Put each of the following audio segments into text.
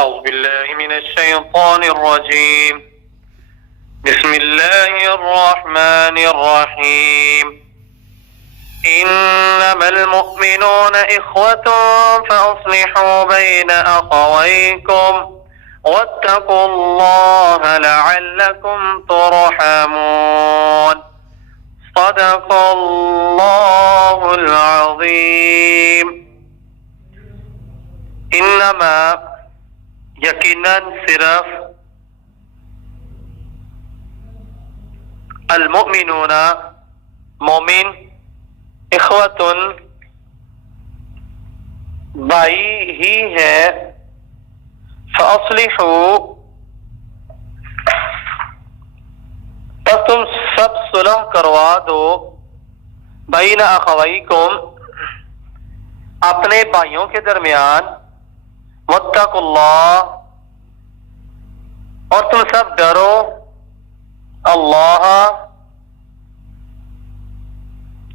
أعوذ بالله من الشيطان الرجيم. بسم الله الرحمن الرحيم. إنما المؤمنون إخوة فأصلحوا بين أخويكم واتقوا الله لعلكم ترحمون. صدق الله العظيم. انما یقیناً صرف المؤمنون مومن اخوتن بھائی ہی ہے. فاصلحوا پس تم سب صلح کروا دو بین اخویکم اپنے بھائیوں کے درمیان. واتقوا اللہ اور تم سب ڈرو اللہ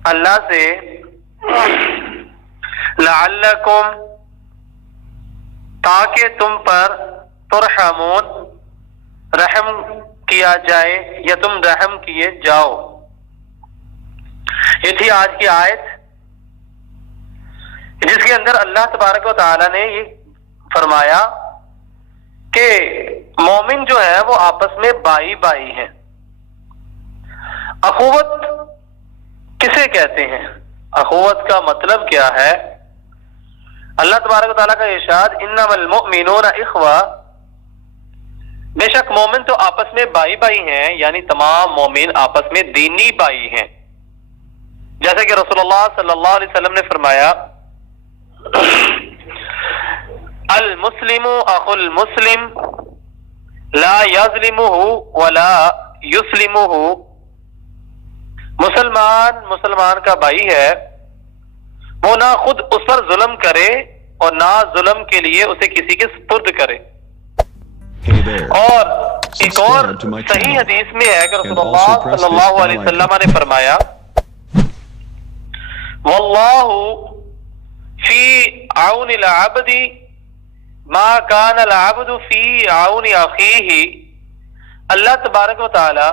اللہ سے. لعلکم تاکہ تم پر ترحمون رحم کیا جائے یا تم رحم کیے جاؤ. یہ تھی آج کی آیت جس کے اندر اللہ تبارک و تعالی نے یہ فرمایا کہ مومن جو ہے وہ آپس میں بھائی بھائی ہیں. اخوت کسے کہتے ہیں؟ اخوت کا مطلب کیا ہے؟ اللہ تبارک و تعالیٰ کا ارشاد انما المؤمنون اخوہ، بے شک مومن تو آپس میں بھائی بھائی ہیں، یعنی تمام مومن آپس میں دینی بھائی ہیں. جیسا کہ رسول اللہ صلی اللہ علیہ وسلم نے فرمایا المسلم اخو المسلم لا یظلمہ ولا یسلمہ. مسلمان کا بھائی ہے، وہ نہ خود اس پر ظلم کرے اور نہ ظلم کے لیے اسے کسی کے سپرد کرے. اور ایک اور صحیح حدیث میں ہے کہ رسول اللہ صلی اللہ علیہ وسلم نے فرمایا واللہ فی عون العبد ما کان العبد فی عون اخیہ. اللہ تبارک و تعالی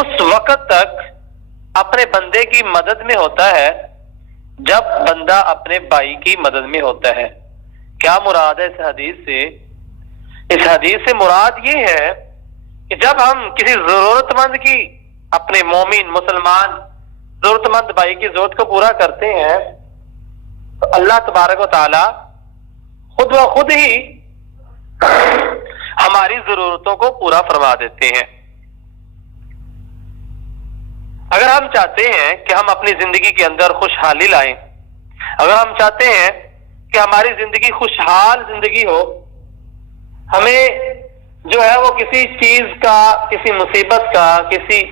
اس وقت تک اپنے بندے کی مدد میں ہوتا ہے جب بندہ اپنے بھائی کی مدد میں ہوتا ہے. کیا مراد ہے اس حدیث سے؟ اس حدیث سے مراد یہ ہے کہ جب ہم کسی ضرورت مند کی، اپنے مومن مسلمان ضرورت مند بھائی کی ضرورت کو پورا کرتے ہیں تو اللہ تبارک و تعالی خود و خود ہی ہماری ضرورتوں کو پورا فرما دیتے ہیں. اگر ہم چاہتے ہیں کہ ہم اپنی زندگی کے اندر خوشحالی لائیں، اگر ہم چاہتے ہیں کہ ہماری زندگی خوشحال زندگی ہو، ہمیں جو ہے وہ کسی چیز کا، کسی مصیبت کا، کسی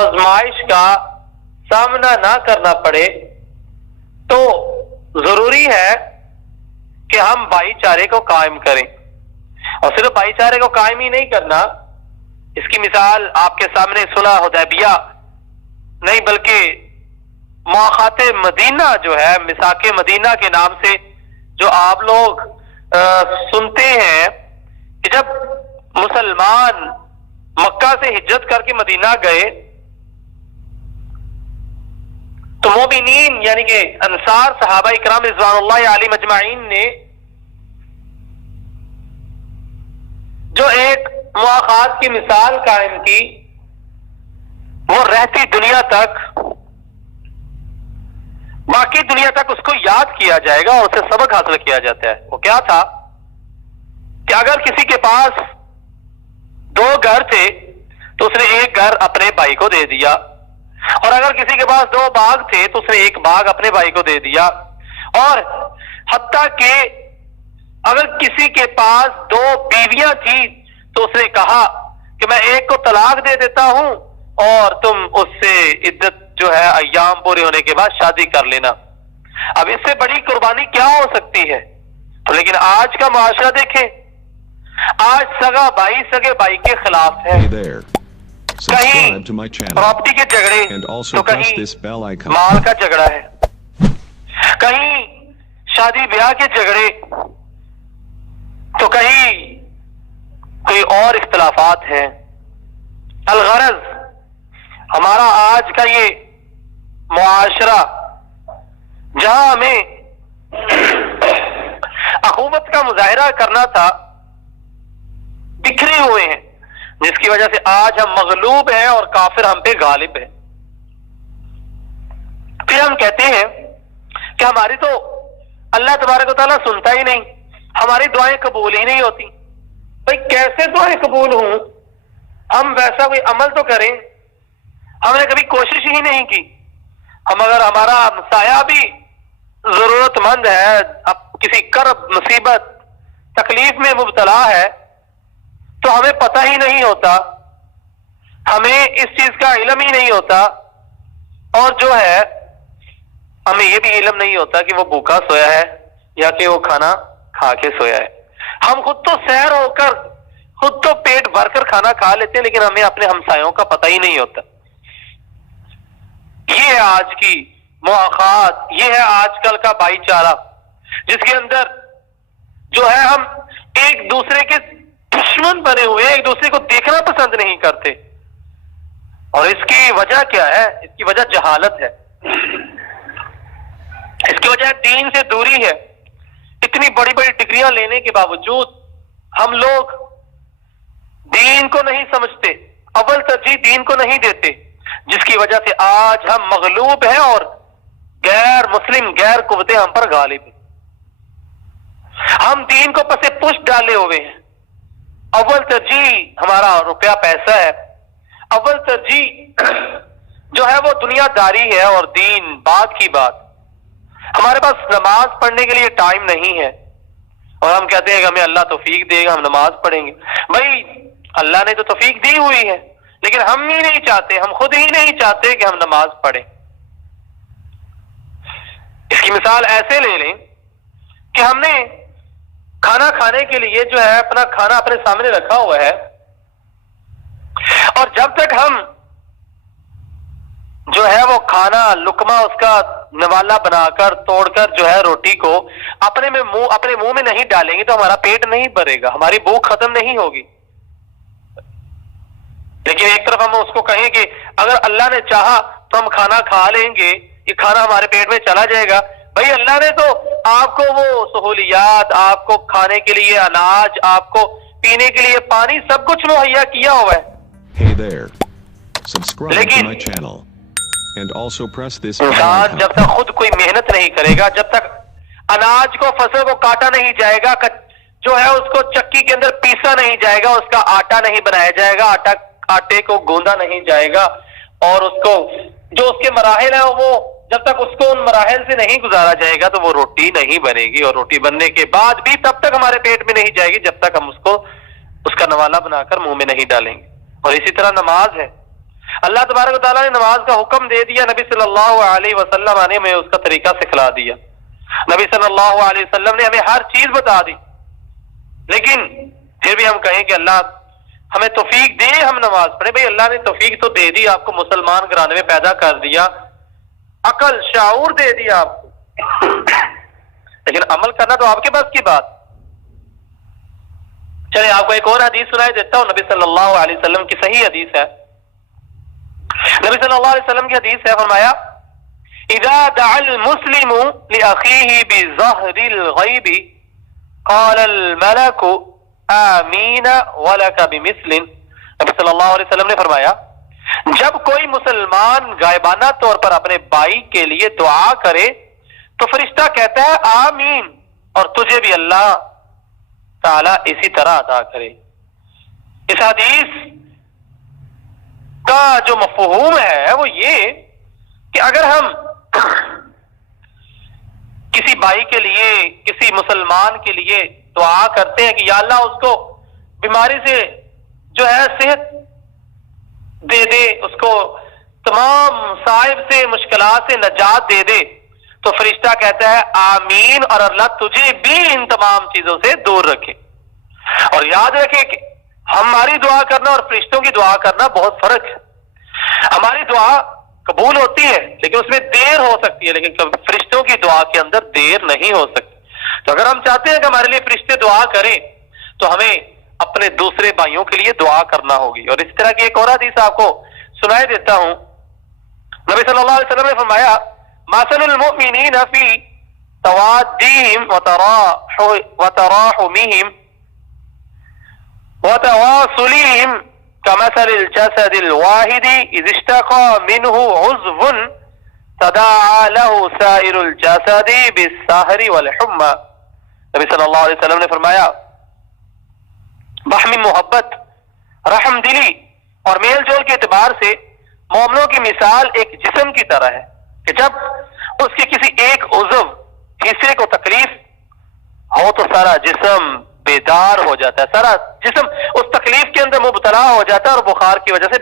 آزمائش کا سامنا نہ کرنا پڑے، تو ضروری ہے کہ ہم بھائی چارے کو قائم کریں. اور صرف بھائی چارے کو قائم ہی نہیں کرنا، اس کی مثال آپ کے سامنے صلح حدیبیہ نہیں بلکہ مواخات مدینہ جو ہے، میثاق مدینہ کے نام سے جو آپ لوگ سنتے ہیں کہ جب مسلمان مکہ سے ہجرت کر کے مدینہ گئے تو مومنین یعنی کہ انصار صحابہ اکرام رضوان اللہ علیہم اجمعین نے جو ایک مواخات کی مثال قائم کی، وہ رہتی دنیا تک، باقی دنیا تک اس کو یاد کیا جائے گا اور اسے سبق حاصل کیا جاتا ہے. وہ کیا تھا کہ اگر کسی کے پاس 2 گھر تھے تو اس نے ایک گھر اپنے بھائی کو دے دیا، اور اگر کسی کے پاس 2 باغ تھے تو اس نے ایک باغ اپنے بھائی کو دے دیا، اور حتیٰ کہ اگر کسی کے پاس 2 بیویاں تھیں تو اس نے کہا کہ میں ایک کو طلاق دے دیتا ہوں اور تم اس سے عدت جو ہے ایام پورے ہونے کے بعد شادی کر لینا. اب اس سے بڑی قربانی کیا ہو سکتی ہے؟ تو لیکن آج کا معاشرہ دیکھیں، آج سگا بھائی سگے بھائی کے خلاف ہے. کہیں پراپرٹی کے جھگڑے تو کہیں مال کا جھگڑا ہے، کہیں شادی بیاہ کے جھگڑے، اور اختلافات ہیں. الغرض ہمارا آج کا یہ معاشرہ جہاں ہمیں اخوت کا مظاہرہ کرنا تھا بکھرے ہوئے ہیں، جس کی وجہ سے آج ہم مغلوب ہیں اور کافر ہم پہ غالب ہیں. پھر ہم کہتے ہیں کہ ہماری تو اللہ تبارک و تعالیٰ سنتا ہی نہیں، ہماری دعائیں قبول ہی نہیں ہوتی. بھائی کیسے دعائیں قبول ہوں؟ ہم ویسا کوئی عمل تو کریں. ہم نے کبھی کوشش ہی نہیں کی. ہم اگر ہمارا ہمسایہ بھی ضرورت مند ہے، اب کسی کرب مصیبت تکلیف میں مبتلا ہے، تو ہمیں پتہ ہی نہیں ہوتا، ہمیں اس چیز کا علم ہی نہیں ہوتا، اور جو ہے ہمیں یہ بھی علم نہیں ہوتا کہ وہ بھوکا سویا ہے یا کہ وہ کھانا کھا کے سویا ہے. ہم خود تو سیر ہو کر خود تو پیٹ بھر کر کھانا کھا لیتے ہیں، لیکن ہمیں اپنے ہمسایوں کا پتہ ہی نہیں ہوتا. یہ ہے آج کی مواخات، یہ ہے آج کل کا بھائی چارہ، جس کے اندر جو ہے ہم ایک دوسرے کے دشمن بنے ہوئے ہیں، ایک دوسرے کو دیکھنا پسند نہیں کرتے. اور اس کی وجہ کیا ہے؟ اس کی وجہ جہالت ہے، اس کی وجہ دین سے دوری ہے. اتنی بڑی بڑی ڈگریاں لینے کے باوجود ہم لوگ دین کو نہیں سمجھتے، اول ترجیح دین کو نہیں دیتے، جس کی وجہ سے آج ہم مغلوب ہیں اور غیر مسلم غیر قوتیں ہم پر غالب ہیں. ہم دین کو پس پش ڈالے ہوئے ہیں. اول ترجیح ہمارا روپیہ پیسہ ہے، اول ترجیح جو ہے وہ دنیا داری ہے، اور دین بعد کی بات. ہمارے پاس نماز پڑھنے کے لیے ٹائم نہیں ہے، اور ہم کہتے ہیں کہ ہمیں اللہ توفیق دے گا، ہم نماز پڑھیں گے. بھائی اللہ نے تو توفیق دی ہوئی ہے، لیکن ہم ہی نہیں چاہتے، ہم خود ہی نہیں چاہتے کہ ہم نماز پڑھیں. اس کی مثال ایسے لے لیں کہ ہم نے کھانا کھانے کے لیے جو ہے اپنا کھانا اپنے سامنے رکھا ہوا ہے، اور جب تک ہم جو ہے وہ کھانا لقمہ اس کا نوالا بنا کر توڑ کر جو ہے روٹی کو اپنے منہ میں نہیں ڈالیں گے تو ہمارا پیٹ نہیں بھرے گا، ہماری بھوک ختم نہیں ہوگی. لیکن ایک طرف ہم اس کو کہیں کہ اگر اللہ نے چاہا تو ہم کھانا کھا لیں گے، یہ کھانا ہمارے پیٹ میں چلا جائے گا. بھائی اللہ نے تو آپ کو وہ سہولیات، آپ کو کھانے کے لیے اناج، آپ کو پینے کے لیے پانی، سب کچھ مہیا کیا ہوا ہے. Hey there. Subscribe to my channel. And also press this bell انسان icon. جب تک خود کوئی محنت نہیں کرے گا، جب تک اناج کو فصل کو کاٹا نہیں جائے گا، جو ہے اس کو چکی کے اندر پیسا نہیں جائے گا، اس کا آٹا نہیں بنایا جائے گا، آٹے کو گوندا نہیں جائے گا، اور اس کو جو اس کے مراحل ہیں وہ جب تک اس کو ان مراحل سے نہیں گزارا جائے گا تو وہ روٹی نہیں بنے گی. اور روٹی بننے کے بعد بھی تب تک ہمارے پیٹ میں نہیں جائے گی جب تک ہم اس کا نوالا بنا کر منہ میں نہیں ڈالیں گے. اور اسی طرح نماز ہے. اللہ تبارک و تعالیٰ نے نماز کا حکم دے دیا، نبی صلی اللہ علیہ وسلم نے ہمیں اس کا طریقہ سکھلا دیا. نبی صلی اللہ علیہ وسلم نے ہمیں ہر چیز بتا دی، لیکن پھر بھی ہم کہیں کہ اللہ ہمیں توفیق دے ہم نماز پڑھیں. بھئی اللہ نے توفیق تو دے دی، آپ کو مسلمان گھرانے میں پیدا کر دیا، عقل شعور دے دیا آپ کو، لیکن عمل کرنا تو آپ کے بس کی بات. چلے آپ کو ایک اور حدیث سنائی دیتا ہوں، نبی صلی اللہ علیہ وسلم کی صحیح حدیث ہے. نبی صلی اللہ علیہ وسلم کی حدیث ہے، فرمایا اذا دعا المسلم لاخيه بظهر الغیب قال الملك آمین ولک بمثل. نبی صلی اللہ علیہ وسلم نے فرمایا جب کوئی مسلمان غائبانہ طور پر اپنے بھائی کے لیے دعا کرے تو فرشتہ کہتا ہے آمین، اور تجھے بھی اللہ تعالی اسی طرح عطا کرے. اس حدیث کا جو مفہوم ہے وہ یہ کہ اگر ہم کسی بھائی کے لیے، کسی مسلمان کے لیے دعا کرتے ہیں کہ یا اللہ اس کو بیماری سے جو ہے صحت دے دے، اس کو تمام مصائب سے مشکلات سے نجات دے دے، تو فرشتہ کہتا ہے آمین، اور اللہ تجھے بھی ان تمام چیزوں سے دور رکھے. اور یاد رکھے کہ ہماری دعا کرنا اور فرشتوں کی دعا کرنا بہت فرق ہے. ہماری دعا قبول ہوتی ہے لیکن اس میں دیر ہو سکتی ہے، لیکن فرشتوں کی دعا کے اندر دیر نہیں ہو سکتی. تو اگر ہم چاہتے ہیں کہ ہمارے لیے فرشتے دعا کریں تو ہمیں اپنے دوسرے بھائیوں کے لیے دعا کرنا ہوگی. اور اس طرح کی ایک اور حدیث آپ کو سنائی دیتا ہوں. نبی صلی اللہ علیہ وسلم نے فرمایا مثل المؤمنین فی توادیم وتراحمہم وتواصلہم كمثل الجسد الواحد اذ اشتقى منه عضو تداعى له سائر الجسد بالسهر والحمى. نبی صلی اللہ علیہ وسلم نے فرمایا باہمی محبت، رحم دلی اور میل جول کے اعتبار سے مومنوں کی مثال ایک جسم کی طرح ہے کہ جب اس کے کسی ایک عضو حصے کو تکلیف ہو تو سارا جسم بیدار ہو جاتا ہے، سارا جسم اس تکلیف کے اندر مبتلا ہو جاتا ہے اور بخار کی وجہ سے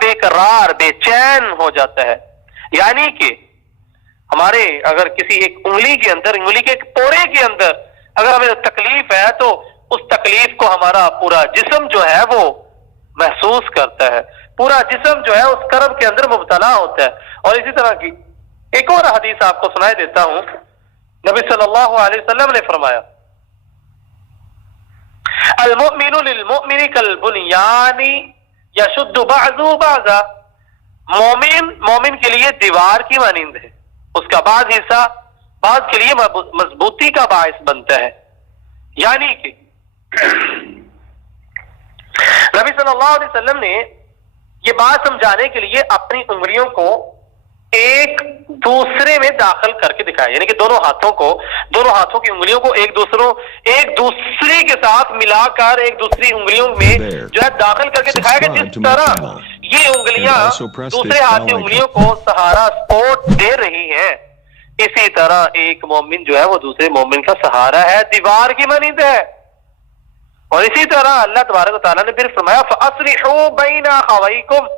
بے قرار بے چین ہو جاتا ہے. یعنی کہ ہمارے اگر کسی ایک انگلی کے اندر، انگلی کے ایک پورے کے اندر اگر ہمیں تکلیف ہے تو اس تکلیف کو ہمارا پورا جسم جو ہے وہ محسوس کرتا ہے، پورا جسم جو ہے اس کرب کے اندر مبتلا ہوتا ہے. اور اسی طرح کی ایک اور حدیث آپ کو سنائی دیتا ہوں. نبی صلی اللہ علیہ وسلم نے فرمایا المؤمن للمؤمن کالبنیان یشد بعضہ بعضا. مومن کے لیے دیوار کی مانند ہے، اس کا بعض حصہ بعض کے لیے مضبوطی کا باعث بنتا ہے. یعنی کہ نبی صلی اللہ علیہ وسلم نے یہ بات سمجھانے کے لیے اپنی انگلیوں کو ایک دوسرے میں داخل کر کے دکھایا. یعنی کہ دونوں ہاتھوں کی انگلیوں کو ایک دوسرے کے ساتھ ملا کر ایک دوسری انگلیوں میں جو ہے داخل کر کے دکھایا کہ جس طرح یہ انگلیاں دوسرے ہاتھ کی انگلیوں کو سہارا سپورٹ دے رہی ہیں، اسی طرح ایک مومن جو ہے وہ دوسرے مومن کا سہارا ہے، دیوار کی مانند ہے. اور اسی طرح اللہ تبارک و تعالیٰ نے پھر فرمایا فَأَصْلِحُوا بَيْنَ أَخَوَيْكُمْ،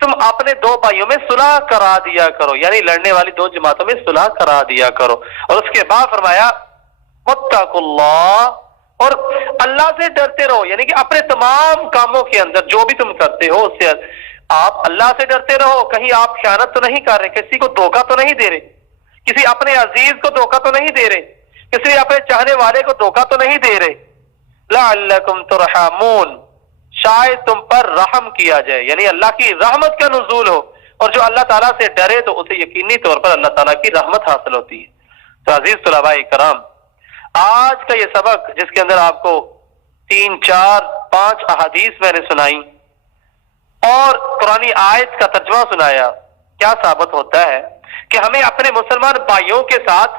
تم اپنے دو بھائیوں میں صلح کرا دیا کرو، یعنی لڑنے والی دو جماعتوں میں صلح کرا دیا کرو. اور اس کے بعد فرمایا وَاتَّقُوا اللَّهَ، اور اللہ سے ڈرتے رہو. یعنی کہ اپنے تمام کاموں کے اندر جو بھی تم کرتے ہو اس سے آپ اللہ سے ڈرتے رہو. کہیں آپ خیانت تو نہیں کر رہے، کسی کو دھوکہ تو نہیں دے رہے، کسی اپنے عزیز کو دھوکہ تو نہیں دے رہے، کسی اپنے چاہنے والے کو دھوکہ تو نہیں دے رہے. لعلکم ترحمون، شاید تم پر رحم کیا جائے، یعنی اللہ کی رحمت کا نزول ہو. اور جو اللہ تعالیٰ سے ڈرے تو اسے یقینی طور پر اللہ تعالیٰ کی رحمت حاصل ہوتی ہے. تو عزیز طلباء کرام، آج کا یہ سبق جس کے اندر آپ کو 3 4 5 احادیث میں نے سنائی اور قرآنی آیت کا ترجمہ سنایا، کیا ثابت ہوتا ہے کہ ہمیں اپنے مسلمان بھائیوں کے ساتھ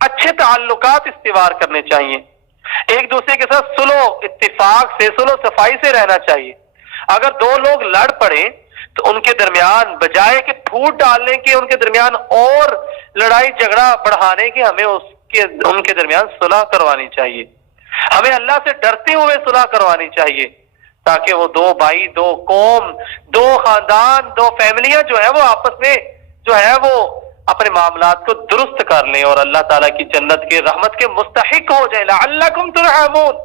اچھے تعلقات استوار کرنے چاہیے، ایک دوسرے کے ساتھ صلح و اتفاق سے، صلح و صفائی سے رہنا چاہیے. اگر دو لوگ لڑ پڑے تو ان کے درمیان بجائے کہ پھوٹ ڈالنے کے ان کے درمیان اور لڑائی جھگڑا بڑھانے کے ہمیں ان کے درمیان صلح کروانی چاہیے. ہمیں اللہ سے ڈرتے ہوئے صلح کروانی چاہیے تاکہ وہ دو بھائی، دو قوم، دو خاندان، دو فیملیاں جو ہے وہ آپس میں جو ہے وہ اپنے معاملات کو درست کر لیں اور اللہ تعالیٰ کی جنت کے رحمت کے مستحق ہو جائے. لعلکم ترحمون،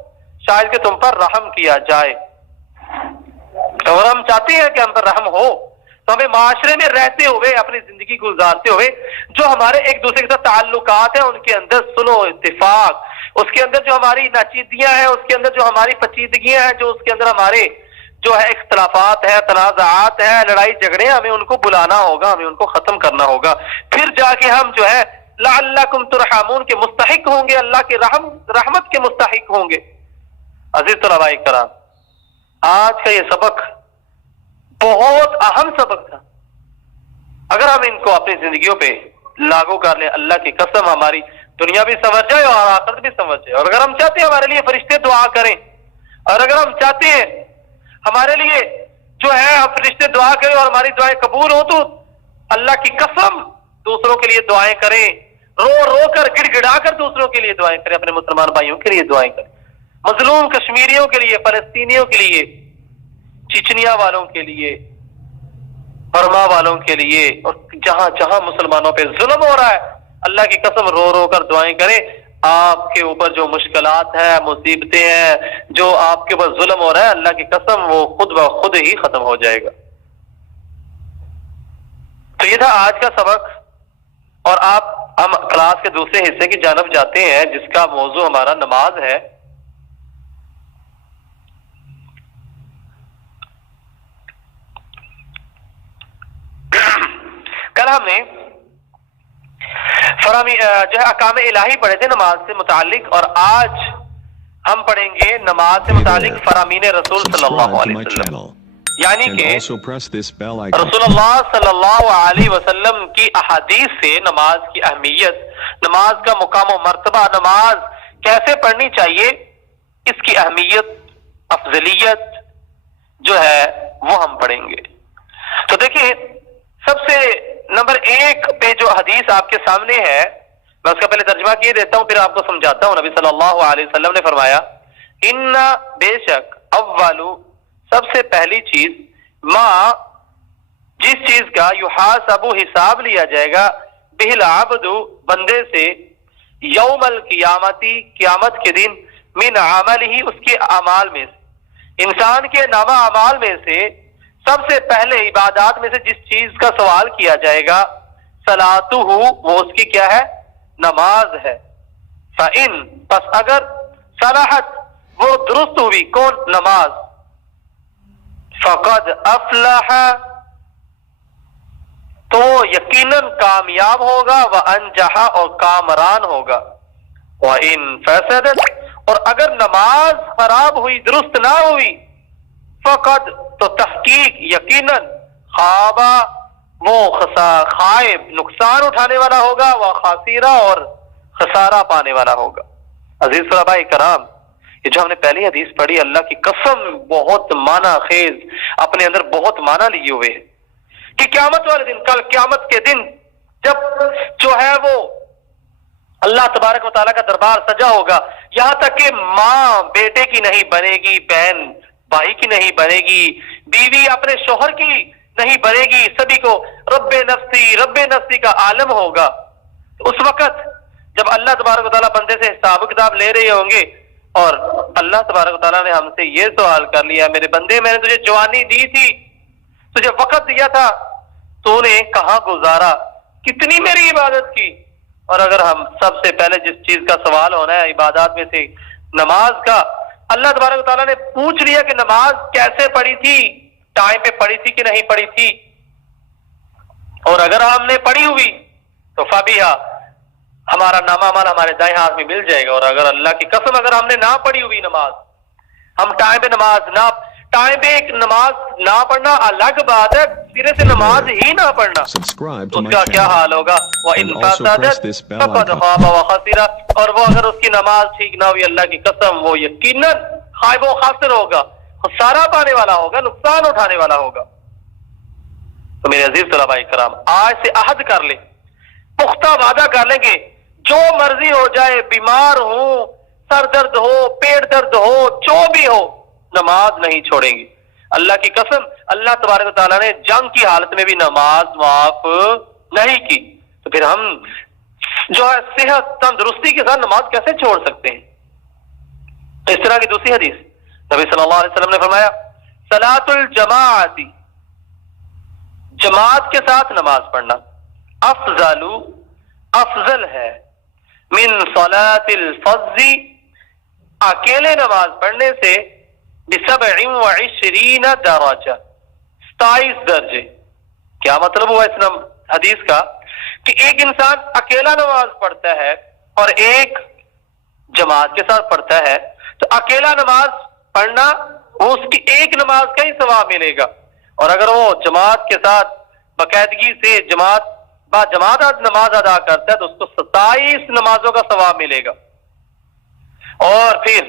شاید کہ تم پر رحم کیا جائے. اور ہم چاہتے ہیں کہ ہم پر رحم ہو تو ہمیں معاشرے میں رہتے ہوئے، اپنی زندگی گزارتے ہوئے جو ہمارے ایک دوسرے کے ساتھ تعلقات ہیں ان کے اندر صلح و اتفاق، اس کے اندر جو ہماری ناچیدگیاں ہیں، اس کے اندر جو ہماری پیچیدگیاں ہیں، جو اس کے اندر ہمارے جو ہے اختلافات ہیں، تنازعات ہیں، لڑائی جھگڑے ہیں، ہمیں ان کو بلانا ہوگا، ہمیں ان کو ختم کرنا ہوگا. پھر جا کے ہم جو ہے لعلکم ترحمون کے مستحق ہوں گے، اللہ کے رحمت کے مستحق ہوں گے. عزیز طلباء کرام، آج کا یہ سبق بہت اہم سبق تھا. اگر ہم ان کو اپنی زندگیوں پہ لاگو کر لیں، اللہ کی قسم ہماری دنیا بھی سنور جائے اور آخرت بھی سنور جائے. اور اگر ہم چاہتے ہیں ہمارے لیے فرشتے دعا کریں، اور اگر ہم چاہتے ہیں ہمارے لیے جو ہے فرشتے دعا کریں اور ہماری دعائیں قبول ہو تو اللہ کی قسم دوسروں کے لیے دعائیں کریں، رو رو کر گڑ گڑا کر دوسروں کے لیے دعائیں کریں، اپنے مسلمان بھائیوں کے لیے دعائیں کریں، مظلوم کشمیریوں کے لیے، فلسطینیوں کے لیے، چچنیا والوں کے لیے، برما والوں کے لیے، اور جہاں جہاں مسلمانوں پہ ظلم ہو رہا ہے اللہ کی قسم رو رو کر دعائیں کریں. آپ کے اوپر جو مشکلات ہیں، مصیبتیں ہیں، جو آپ کے اوپر ظلم ہو رہا ہے، اللہ کی قسم وہ خود بخود ہی ختم ہو جائے گا. تو یہ تھا آج کا سبق، اور ہم کلاس کے دوسرے حصے کی جانب جاتے ہیں جس کا موضوع ہمارا نماز ہے. کل ہم نے جو ہے احکام الہی پڑھے تھے نماز سے متعلق، اور آج ہم پڑھیں گے نماز سے متعلق فرامین رسول صلی اللہ Subscribe to علیہ my وسلم، channel یعنی and کہ also press this bell icon. رسول اللہ صلی اللہ علیہ وسلم کی احادیث سے نماز کی اہمیت، نماز کا مقام و مرتبہ، نماز کیسے پڑھنی چاہیے، اس کی اہمیت، افضلیت جو ہے وہ ہم پڑھیں گے۔ تو دیکھیں، سب سے نمبر 1 پہ جو حدیث آپ کے سامنے ہے، میں اس کا پہلے ترجمہ کیے دیتا ہوں، پھر آپ کو سمجھاتا ہوں۔ نبی صلی اللہ علیہ وسلم نے فرمایا، ان بے شک اولو سب سے پہلی چیز، ماں جس چیز کا یحاسب حساب لیا جائے گا، بہ العبد بندے سے، یوم القیامتی قیامت کے دن، من عملہ اس کے اعمال میں سے، انسان کے نامہ اعمال میں سے سب سے پہلے عبادات میں سے جس چیز کا سوال کیا جائے گا، صلاتہ وہ اس کی کیا ہے؟ نماز ہے۔ فإن پس اگر صلحت وہ درست ہوئی، کون؟ نماز، فقد افلح تو یقیناً کامیاب ہوگا، وانجح اور کامران ہوگا، وإن فسدت اور اگر نماز خراب ہوئی، درست نہ ہوئی، فقد تو تحقیق یقیناً خوابا وہ خائب نقصان اٹھانے والا ہوگا، وہ خاسرہ اور خسارہ پانے والا ہوگا۔ عزیز صحابہ کرام، یہ جو ہم نے پہلی حدیث پڑھی، اللہ کی قسم بہت معنی خیز، اپنے اندر بہت معنی لیے ہوئے ہے کہ قیامت والے دن، کل قیامت کے دن جب جو ہے وہ اللہ تبارک و تعالیٰ کا دربار سجا ہوگا، یہاں تک کہ ماں بیٹے کی نہیں بنے گی، بہن بھائی کی نہیں بنے گی، بیوی اپنے شوہر کی نہیں بنے گی، سبھی کو رب نفسی کا عالم ہوگا۔ اس وقت جب اللہ تبارک و تعالیٰ بندے سے حساب کتاب لے رہے ہوں گے، اور اللہ تبارک و تعالیٰ نے ہم سے یہ سوال کر لیا، میرے بندے میں نے تجھے جوانی دی تھی، تجھے وقت دیا تھا، تو نے کہاں گزارا، کتنی میری عبادت کی؟ اور اگر ہم سب سے پہلے جس چیز کا سوال ہونا ہے عبادات میں سے نماز کا، اللہ تبارک و تعالیٰ نے پوچھ لیا کہ نماز کیسے پڑھی تھی، ٹائم پہ پڑھی تھی کہ نہیں پڑھی تھی، اور اگر ہم نے پڑھی ہوئی تو فبیہا ہمارا نامہ عمل ہمارے دائیں ہاتھ میں مل جائے گا، اور اگر اللہ کی قسم اگر ہم نے نہ پڑھی ہوئی نماز، ہم ٹائم پہ نماز نہ، ٹائم پہ ایک نماز نہ پڑھنا الگ بات ہے، سرے سے نماز ہی نہ پڑھنا، Subscribe to اس my کا کیا channel حال ہوگا؟ وَإِن and also press فَسَدَتْ this bell فَقَدْ icon. خَابَ وَخَسِرَ اور وہ اگر اس کی نماز ٹھیک نہ ہوئی، اللہ کی قسم وہ یقیناً خائب و خاسر ہوگا، خسارہ پانے والا ہوگا، نقصان اٹھانے والا ہوگا۔ تو میرے عزیز طلباء کرام، آج سے عہد کر لیں، پختہ وعدہ کر لیں گے، جو مرضی ہو جائے، بیمار ہو، سر درد ہو، پیٹ درد ہو، جو بھی ہو، نماز نہیں چھوڑیں گے۔ اللہ کی قسم، اللہ تبارک و تعالیٰ نے جنگ کی حالت میں بھی نماز معاف نہیں کی، تو پھر ہم جو ہے صحت تندرستی کے ساتھ نماز کیسے چھوڑ سکتے ہیں؟ اس طرح کی دوسری حدیث نبی صلی اللہ علیہ وسلم نے فرمایا، صلاۃ الجماعت جماعت کے ساتھ نماز پڑھنا، افضل ہے، من صلاۃ الفض اکیلے نماز پڑھنے سے، ب27 درجہ 27 درجے۔ کیا مطلب ہوا اس حدیث کا؟ کہ ایک انسان اکیلا نماز پڑھتا ہے اور ایک جماعت کے ساتھ پڑھتا ہے، تو اکیلا نماز پڑھنا وہ اس کی ایک نماز کا ہی ثواب ملے گا، اور اگر وہ جماعت کے ساتھ باقاعدگی سے جماعت نماز ادا کرتا ہے تو اس کو 27 نمازوں کا ثواب ملے گا۔ اور پھر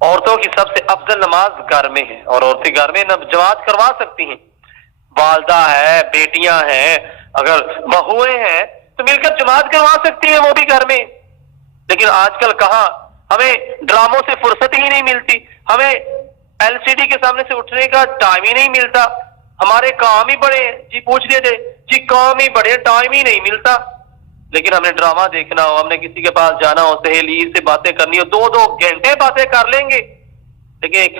عورتوں کی سب سے افضل نماز گھر میں ہے، اور عورتیں گھر میں جماعت کروا سکتی ہیں، والدہ ہے، بیٹیاں ہیں، اگر بہویں ہیں تو مل کر جماعت کروا سکتی ہیں وہ بھی گھر میں۔ لیکن آج کل کہاں، ہمیں ڈراموں سے فرصت ہی نہیں ملتی، ہمیں LCD کے سامنے سے اٹھنے کا ٹائم ہی نہیں ملتا، ہمارے کام ہی بڑے، جی پوچھ لیے تھے جی کام ہی بڑے، ٹائم ہی نہیں ملتا۔ لیکن ہم نے ڈرامہ دیکھنا ہو، ہم نے کسی کے پاس جانا ہو، سہیلی سے باتیں کرنی ہو، 2 گھنٹے باتیں کر لیں گے، لیکن ایک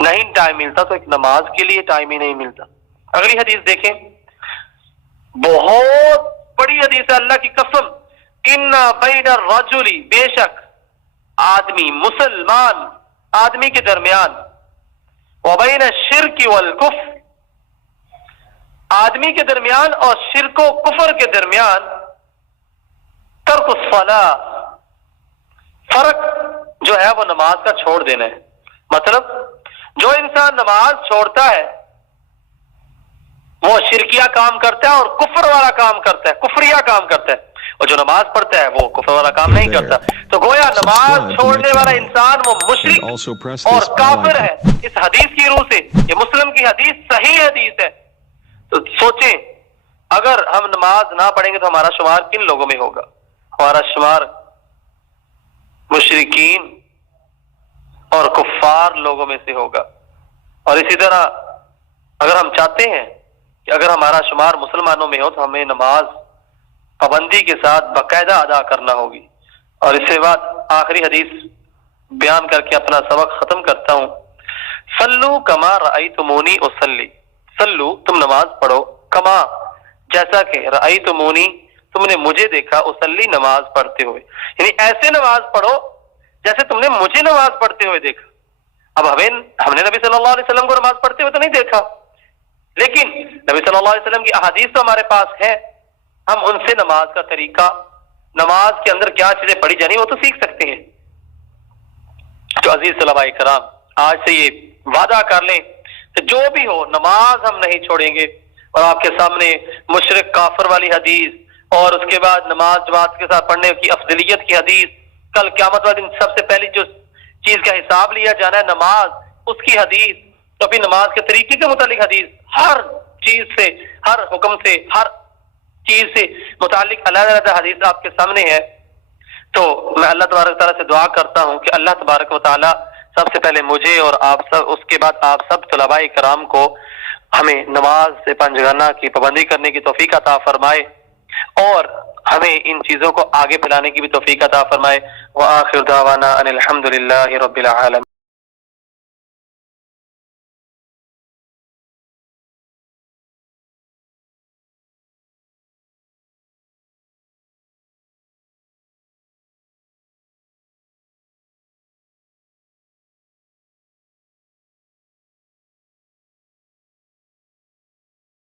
نہیں ٹائم ملتا تو ایک نماز کے لیے ٹائم ہی نہیں ملتا۔ اگلی حدیث دیکھیں، بہت بڑی حدیث ہے، اللہ کی قسم، ان بین الرجل بے شک آدمی، مسلمان آدمی کے درمیان، وبین الشرک والکفر آدمی کے درمیان اور شرک و کفر کے درمیان ترک الصلاۃ، فرق جو ہے وہ نماز کا چھوڑ دینا ہے۔ مطلب جو انسان نماز چھوڑتا ہے وہ شرکیہ کام کرتا ہے اور کفر والا کام کرتا ہے، کفریہ کام کرتا ہے، اور جو نماز پڑھتا ہے وہ کفر والا کام نہیں کرتا۔ تو گویا نماز چھوڑنے والا انسان وہ مشرک اور کافر ہے اس حدیث کی روح سے۔ یہ مسلم کی حدیث صحیح حدیث ہے۔ تو سوچیں اگر ہم نماز نہ پڑھیں گے تو ہمارا شمار کن لوگوں میں ہوگا؟ ہمارا شمار مشرکین اور کفار لوگوں میں سے ہوگا۔ اور اسی طرح اگر ہم چاہتے ہیں کہ اگر ہمارا شمار مسلمانوں میں ہو تو ہمیں نماز پابندی کے ساتھ باقاعدہ ادا کرنا ہوگی۔ اور اس کے بعد آخری حدیث بیان کر کے اپنا سبق ختم کرتا ہوں۔ صلو کما رأیتمونی اصلی، صلو تم نماز پڑھو، کما جیسا کہ رأیتمونی تم نے مجھے دیکھا، اصلی نماز پڑھتے ہوئے، یعنی ایسے نماز پڑھو جیسے تم نے مجھے نماز پڑھتے ہوئے دیکھا۔ اب ہم نے نبی صلی اللہ علیہ وسلم کو نماز پڑھتے ہوئے تو نہیں دیکھا، لیکن نبی صلی اللہ علیہ وسلم کی احادیث تو ہمارے پاس ہے، ہم ان سے نماز کا طریقہ، نماز کے اندر کیا چیزیں پڑھی جانی وہ تو سیکھ سکتے ہیں۔ تو عزیز طلباء کرام، آج سے یہ وعدہ کر لیں کہ جو بھی ہو نماز ہم نہیں چھوڑیں گے۔ اور آپ کے سامنے مشرک کافر والی حدیث اور اس کے بعد نماز جماعت کے ساتھ پڑھنے کی افضلیت کی حدیث، کل قیامت والے دن سب سے پہلی جو چیز کا حساب لیا جانا ہے نماز، اس کی حدیث، تو پھر نماز کے طریقے کے متعلق حدیث، ہر چیز سے، ہر حکم سے، ہر چیز سے متعلق علیحدہ علیحدہ حدیث آپ کے سامنے ہے۔ تو میں اللہ تبارک و تعالیٰ سے دعا کرتا ہوں کہ اللہ تبارک و تعالیٰ سب سے پہلے مجھے اور آپ سب، اس کے بعد آپ سب طلباء کرام کو ہمیں نماز سے پنجگانہ کی پابندی کرنے کی توفیق عطا فرمائے اور ہمیں ان چیزوں کو آگے پھیلانے کی بھی توفیق عطا فرمائے۔ وآخر دعوانا ان الحمد للہ رب العالمین۔